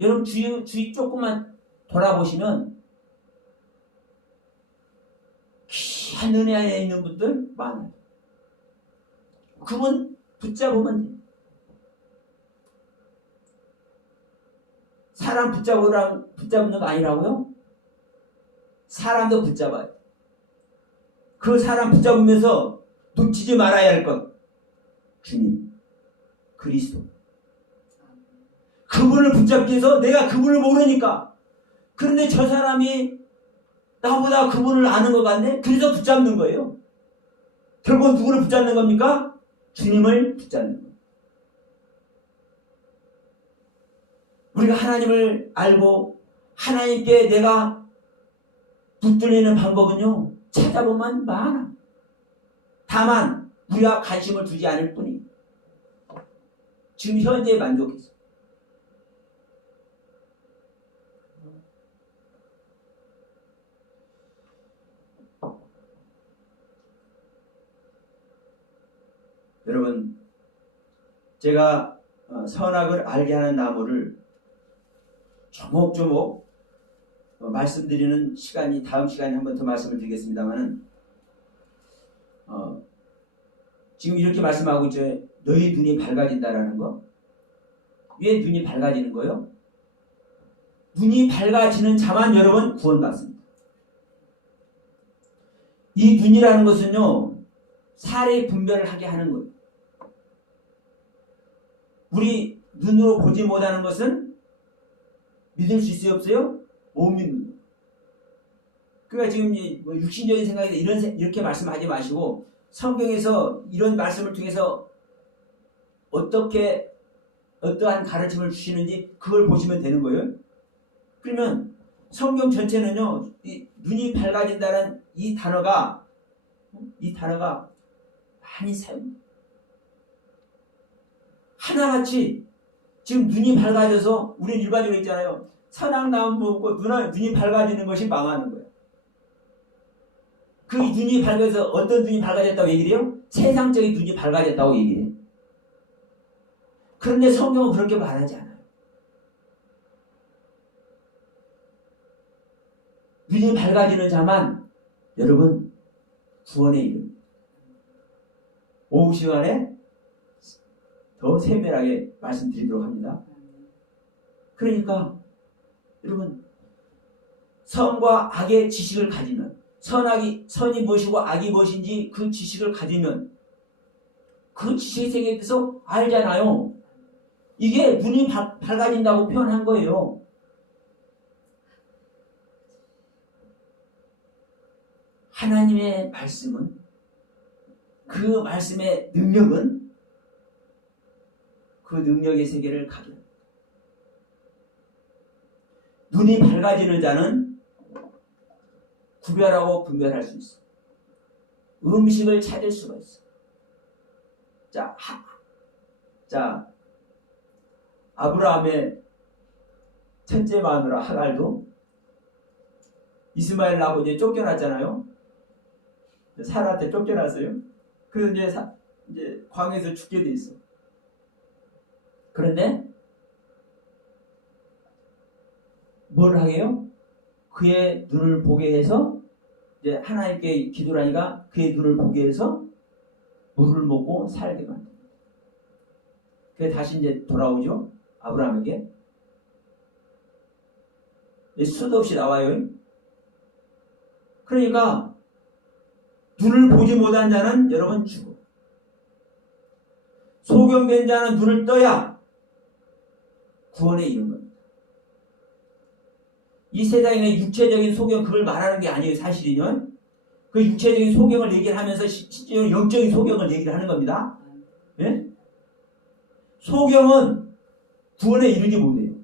여러분 주위 조금만 돌아보시면 귀한 은혜 안에 있는 분들 많아요. 그분 붙잡으면 돼요. 사람 붙잡는 거 아니라고요? 사람도 붙잡아요. 그 사람 붙잡으면서 놓치지 말아야 할 것, 주님, 그리스도. 그분을 붙잡기 위해서 내가 그분을 모르니까, 그런데 저 사람이 나보다 그분을 아는 것 같네? 그래서 붙잡는 거예요. 결국 누구를 붙잡는 겁니까? 주님을 붙잡는 거예요. 우리가 하나님을 알고 하나님께 내가 붙들리는 방법은요, 찾아보면 많아. 다만 우리가 관심을 두지 않을 뿐이에요. 지금 현재에 만족해서. 여러분, 제가 선악을 알게 하는 나무를 조목조목 말씀드리는 시간이, 다음 시간에 한 번 더 말씀을 드리겠습니다만은, 지금 이렇게 말씀하고 있죠. 너희 눈이 밝아진다라는 거. 왜 눈이 밝아지는 거예요? 눈이 밝아지는 자만 여러분 구원받습니다. 이 눈이라는 것은요, 사례 분별을 하게 하는 거예요. 우리 눈으로 보지 못하는 것은 믿을 수 있어요, 없어요? 못 믿는 거예요. 그러니까 지금 뭐 육신적인 생각이 이렇게 말씀하지 마시고 성경에서 이런 말씀을 통해서 어떠한 가르침을 주시는지 그걸 보시면 되는 거예요. 그러면 성경 전체는요, 이 눈이 밝아진다는 이 단어가 많이 사용돼요. 하나같이 지금 눈이 밝아져서 우리는 일반적으로 있잖아요. 선악나무 보고 눈이 밝아지는 것이 망하는 거예요. 그 눈이 밝아서 어떤 눈이 밝아졌다고 얘기를 해요? 세상적인 눈이 밝아졌다고 얘기를 해요. 그런데 성경은 그렇게 말하지 않아요. 눈이 밝아지는 자만 여러분 구원에 이릅니다. 오후 시간에 더 세밀하게 말씀드리도록 합니다. 그러니까 여러분 선과 악의 지식을 가지면 선이 무엇이고 악이 무엇인지 그 지식을 가지면 그 지식의 세계에 대해서 알잖아요. 이게 눈이 밝아진다고 표현한 거예요. 하나님의 말씀은 그 말씀의 능력은 그 능력의 세계를 가게 합니다. 눈이 밝아지는 자는 구별하고 분별할 수 있어요. 음식을 찾을 수가 있어요. 자, 아브라함의 첫째 마누라 하갈도 이스마엘 낳고 이제 쫓겨났잖아요. 사라한테 쫓겨났어요. 그래서 이제 광에서 죽게 돼 있어. 그런데 뭘 하게요? 그의 눈을 보게 해서 이제 하나님께 기도를 하니까 그의 눈을 보게 해서 물을 먹고 살게 만듭니다. 그게 다시 이제 돌아오죠. 아브라함에게. 수도 없이 나와요. 그러니까 눈을 보지 못한 자는 여러분 죽어. 소경된 자는 눈을 떠야 구원에 이른 겁니다. 이 세상에는 육체적인 소경 그걸 말하는 게 아니에요. 사실이면 그 육체적인 소경을 얘기를 하면서 실제로 영적인 소경을 얘기를 하는 겁니다. 예? 소경은 구원에 이르지 못해요.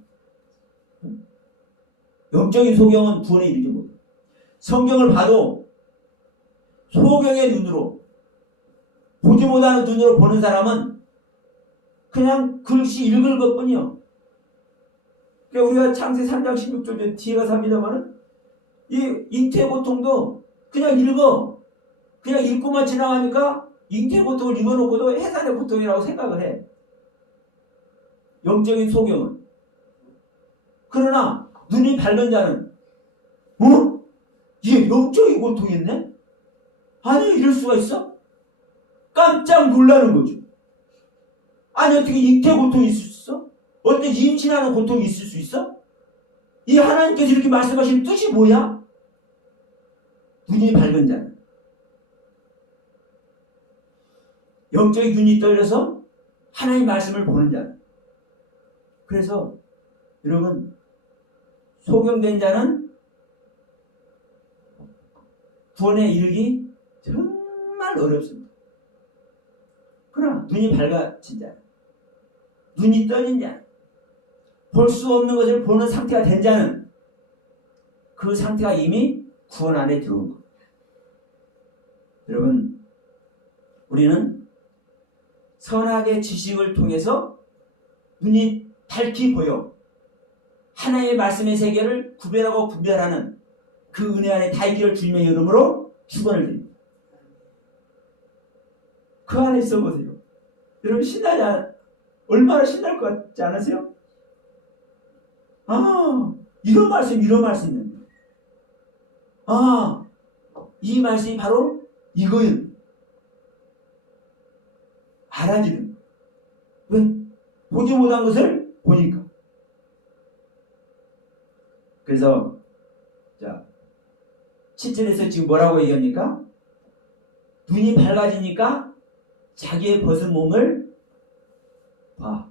영적인 소경은 구원에 이르지 못해요. 성경을 봐도 소경의 눈으로 보지 못하는 눈으로 보는 사람은 그냥 글씨 읽을 것뿐이요. 그러니까 우리가 창세 3장 16절 뒤에 가서 합니다만은 이 잉태고통도 그냥 읽어. 그냥 읽고만 지나가니까 잉태고통을 읽어놓고도 해산의 고통이라고 생각을 해. 영적인 소경은. 그러나 눈이 밝은 자는 이게 영적인 고통이었네? 아니 이럴 수가 있어? 깜짝 놀라는 거죠. 아니 어떻게 잉태 고통이 있을 수 있어? 어떻게 임신하는 고통이 있을 수 있어? 이 하나님께서 이렇게 말씀하신 뜻이 뭐야? 눈이 밝은 자는 영적인 눈이 떨려서 하나님 말씀을 보는 자는. 그래서 여러분 소경된 자는 구원에 이르기 정말 어렵습니다. 그러나 눈이 밝아진 자, 눈이 떠진 자, 볼 수 없는 것을 보는 상태가 된 자는 그 상태가 이미 구원 안에 들어온 겁니다. 여러분 우리는 선악의 지식을 통해서 눈이 밝히 보여 하나님의 말씀의 세계를 구별하고 분별하는 그 은혜 안에 다 있기를 주님의 이름으로 축원을 드립니다. 그 안에 있어 보세요. 여러분 얼마나 신날 것 같지 않으세요? 이런 말씀인데. 이 말씀이 바로 이거예요. 알아지는. 왜? 보지 못한 것을 보니까. 그래서 7절에서 지금 뭐라고 얘기합니까? 눈이 밝아지니까 자기의 벗은 몸을 봐.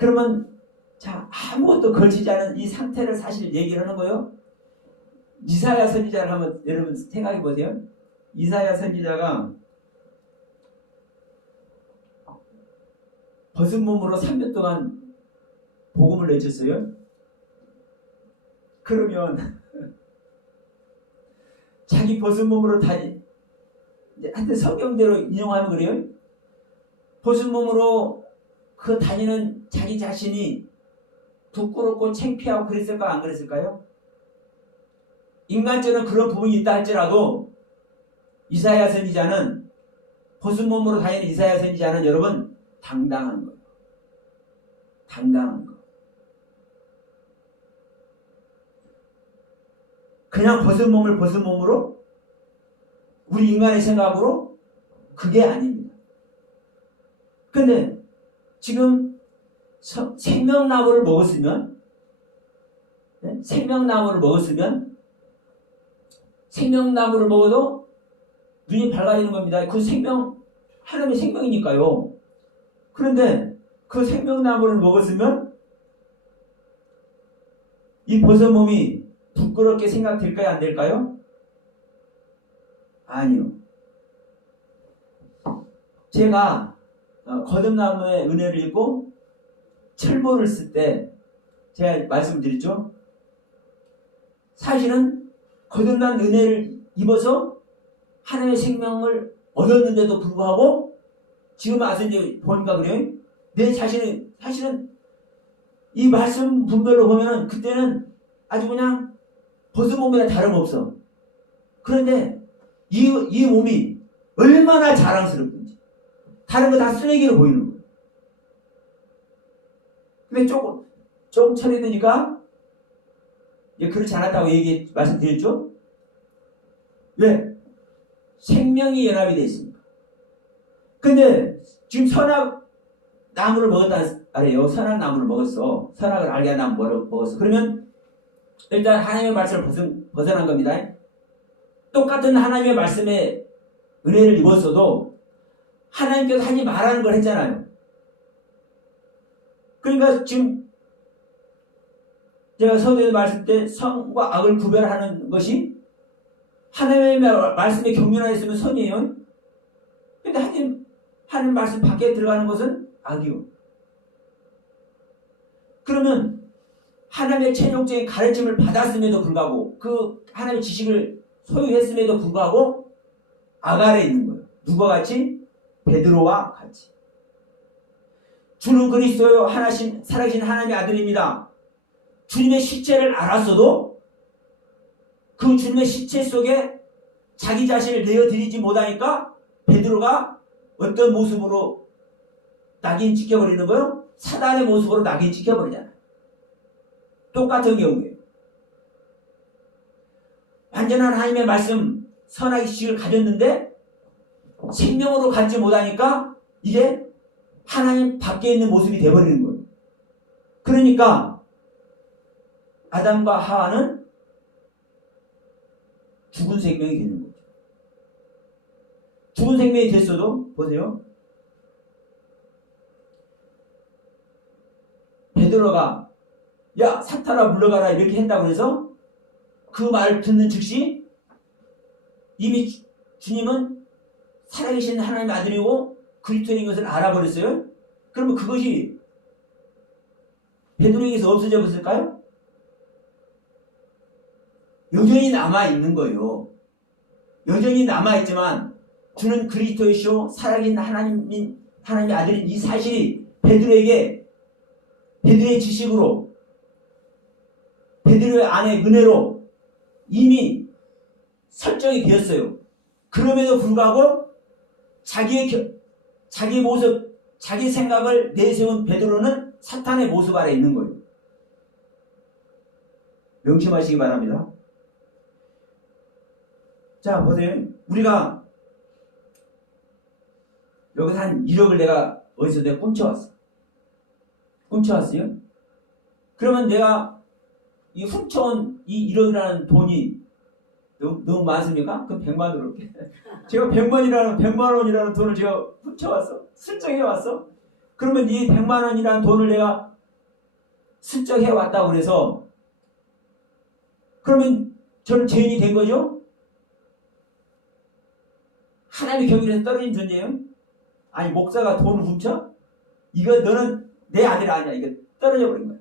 그러면 자, 아무것도 걸치지 않은 이 상태를 사실 얘기를 하는 거예요. 이사야 선지자를 한번 여러분 생각해 보세요. 이사야 선지자가 벗은 몸으로 3년 동안 복음을 내줬어요. 그러면 자기 벗은 몸으로 하여튼 성경대로 인용하면 그래요. 벗은 몸으로 그 다니는 자기 자신이 부끄럽고 창피하고 그랬을까 안 그랬을까요? 인간적으로 그런 부분이 있다 할지라도 이사야 선지자는 벗은 몸으로 다니는 이사야 선지자는 여러분 당당한 거예요. 당당한 거. 그냥 벗은 몸을 벗은 몸으로 우리 인간의 생각으로 그게 아닙니다. 근데 지금 생명나무를 먹었으면 생명나무를 먹어도 눈이 밝아지는 겁니다. 그 생명 하나님의 생명이니까요. 그런데 그 생명나무를 먹었으면 이 벗은 몸이 부끄럽게 생각될까요? 안 될까요? 아니요. 제가 거듭남의 은혜를 읽고 철모를 쓸 때 제가 말씀드렸죠. 사실은 거듭난 은혜를 입어서 하나님의 생명을 얻었는데도 불구하고 지금 와서 이제 보니까 그래요. 내 자신은 사실은 이 말씀 분별로 보면은 그때는 아주 그냥 벗은 몸이나 다름없어. 그런데 이 몸이 얼마나 자랑스럽든지 다른 거 다 쓰레기로 보이는 거예요. 근데 조금 철이 드니까 그렇지 않았다고 말씀드렸죠? 왜? 생명이 연합이 되어 있습니다. 근데 지금 선악 나무를 먹었다는 말이에요. 선악 나무를 먹었어. 선악을 알게 한 나무를 먹었어. 그러면 일단 하나님의 말씀을 벗어난 겁니다. 똑같은 하나님의 말씀에 은혜를 입었어도 하나님께서 하지 말라는 걸 했잖아요. 그러니까 지금 제가 서두에 말씀 때 선과 악을 구별하는 것이 하나님의 말씀에 경륜하여 있으면 선이에요. 근데 하나님 말씀 밖에 들어가는 것은 악이요. 그러면 하나님의 체력적인 가르침을 받았음에도 불구하고 그 하나님의 지식을 소유했음에도 불구하고 악 아래에 있는 거예요. 누구와 같이? 베드로와 같이. 주는 그리스도요 살아계신 하나님의 아들입니다. 주님의 실체를 알았어도 그 주님의 실체 속에 자기 자신을 내어드리지 못하니까 베드로가 어떤 모습으로 낙인 찍혀버리는 거예요? 사단의 모습으로 낙인 찍혀버리잖아요. 똑같은 경우에요. 완전한 하나님의 말씀 선악의 지식을 가졌는데 생명으로 갖지 못하니까 이제 하나님 밖에 있는 모습이 되어버리는 거예요. 그러니까 아담과 하와는 죽은 생명이 되는 거죠. 죽은 생명이 됐어도 보세요. 베드로가 야 사탄아 물러가라 이렇게 했다고 해서 그 말 듣는 즉시 이미 주님은 살아계신 하나님의 아들이고 그리스도인 것을 알아버렸어요. 그러면 그것이 베드로에게서 없어져 버렸을까요? 여전히 남아있는 거예요. 여전히 남아있지만 주는 그리스도이시오 살아계신 하나님의 아들인 이 사실이 베드로의 지식으로 베드로의 안에 은혜로 이미 설정이 되었어요. 그럼에도 불구하고 자기 모습, 자기 생각을 내세운 베드로는 사탄의 모습 아래 있는 거예요. 명심하시기 바랍니다. 자, 보세요. 우리가 여기서 한 1억을 내가 어디서 내가 훔쳐왔어요. 그러면 내가 이 훔쳐온 이 1억이라는 돈이 너무 많습니까? 그럼 100만으로 이렇게. 제가 100만 원이라는 돈을 제가 훔쳐왔어. 슬쩍 해왔어. 그러면 이 100만 원이라는 돈을 내가 슬쩍 해왔다고 그래서 그러면 저는 죄인이 된 거죠? 하나님의 경륜에서 떨어진 존재예요? 아니 목사가 돈을 훔쳐? 이거 너는 내 아들 아니야. 이거 떨어져 버린 거야.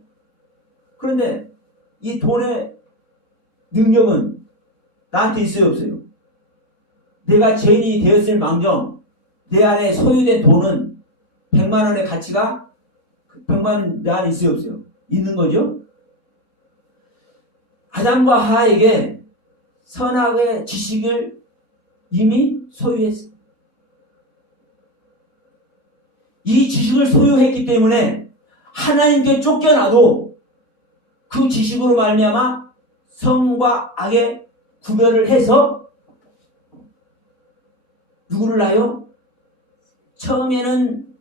그런데 이 돈의 능력은 나한테 있어요 없어요? 내가 죄인이 되었을 망정 내 안에 소유된 돈은 100만 원의 가치가 100만 원 내 안에 있어요 없어요? 있는 거죠? 아담과 하와에게 선악의 지식을 이미 소유했어요. 이 지식을 소유했기 때문에 하나님께 쫓겨나도 그 지식으로 말미암아 선과 악의 구별을 해서 누구를 낳아요? 처음에는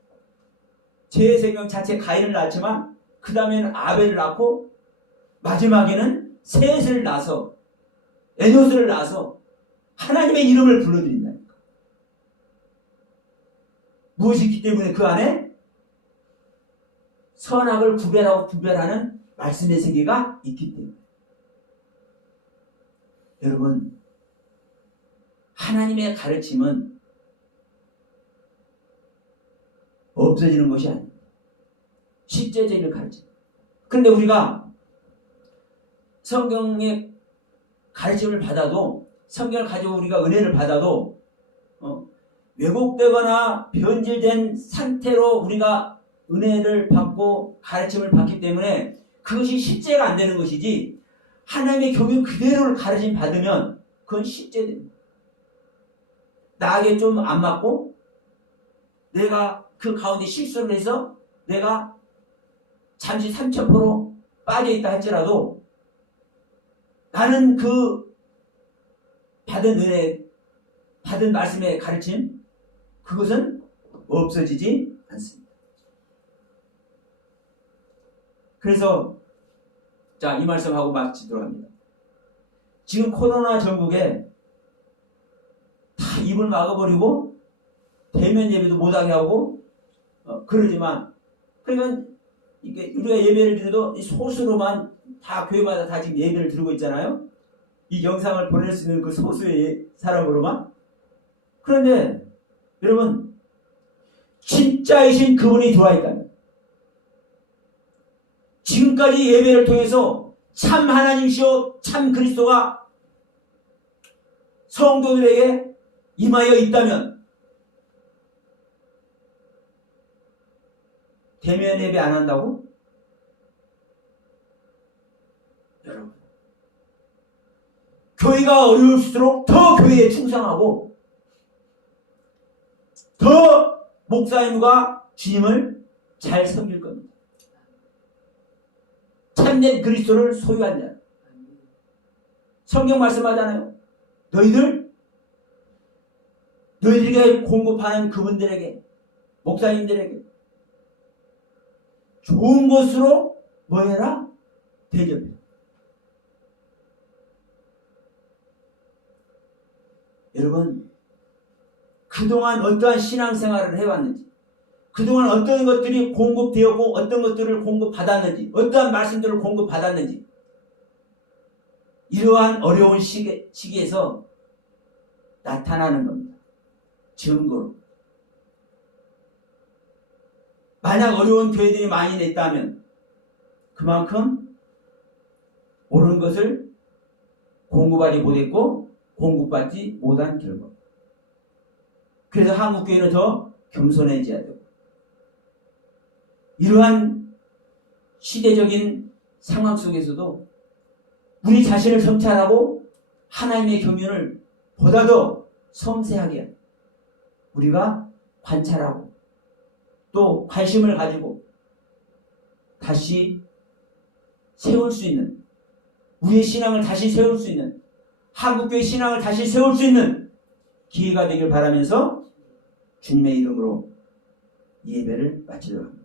죄의 생명 자체 가인을 낳지만 그 다음에는 아벨을 낳고 마지막에는 셋을 낳아서 에노스를 낳아서 하나님의 이름을 불러드린다니까. 무엇이 있기 때문에 그 안에 선악을 구별하는 말씀의 세계가 있기 때문에. 여러분, 하나님의 가르침은 없어지는 것이 아닙니다. 실제적인 가르침. 그런데 우리가 성경의 가르침을 받아도, 성경을 가지고 우리가 은혜를 받아도 왜곡되거나 변질된 상태로 우리가 은혜를 받고 가르침을 받기 때문에 그것이 실제가 안 되는 것이지, 하나님의 교훈 그대로를 가르침 받으면 그건 실제됩니다. 나에게 좀 안 맞고 내가 그 가운데 실수를 해서 내가 잠시 3,000% 빠져있다 할지라도 나는 그 받은 은혜, 받은 말씀의 가르침, 그것은 없어지지 않습니다. 그래서 자, 이 말씀하고 마치도록 합니다. 지금 코로나 전국에 다 입을 막아버리고 대면 예배도 못하게 하고 그러지만, 그러면 이게 우리가 예배를 드려도 소수로만 다 교회마다 다 지금 예배를 드리고 있잖아요. 이 영상을 보낼 수 있는 그 소수의 사람으로만. 그런데 여러분, 진짜이신 그분이 들어와 있다면, 지금까지 예배를 통해서 참 하나님이시오 참 그리스도가 성도들에게 임하여 있다면, 대면 예배 안 한다고? 여러분, 교회가 어려울수록 더 교회에 충성하고 더 목사님과 주님을 잘 섬길 겁니다. 참된 그리스도를 소유한 자. 성경 말씀하잖아요. 너희들에게 공급하는 그분들에게, 목사님들에게 좋은 것으로 뭐 해라? 대접해. 여러분, 그동안 어떠한 신앙생활을 해왔는지, 그동안 어떤 것들이 공급되었고 어떤 것들을 공급받았는지, 어떠한 말씀들을 공급받았는지, 이러한 어려운 시기에서 나타나는 겁니다. 증거로. 만약 어려운 교회들이 많이 냈다면 그만큼 옳은 것을 공급하지 못했고 공급받지 못한 결과. 그래서 한국교회는 더 겸손해져야 되고, 이러한 시대적인 상황 속에서도 우리 자신을 성찰하고 하나님의 경륜을 보다 더 섬세하게 우리가 관찰하고 또 관심을 가지고 다시 세울 수 있는, 우리의 신앙을 다시 세울 수 있는, 한국교회 신앙을 다시 세울 수 있는 기회가 되길 바라면서 주님의 이름으로 예배를 마치도록 합니다.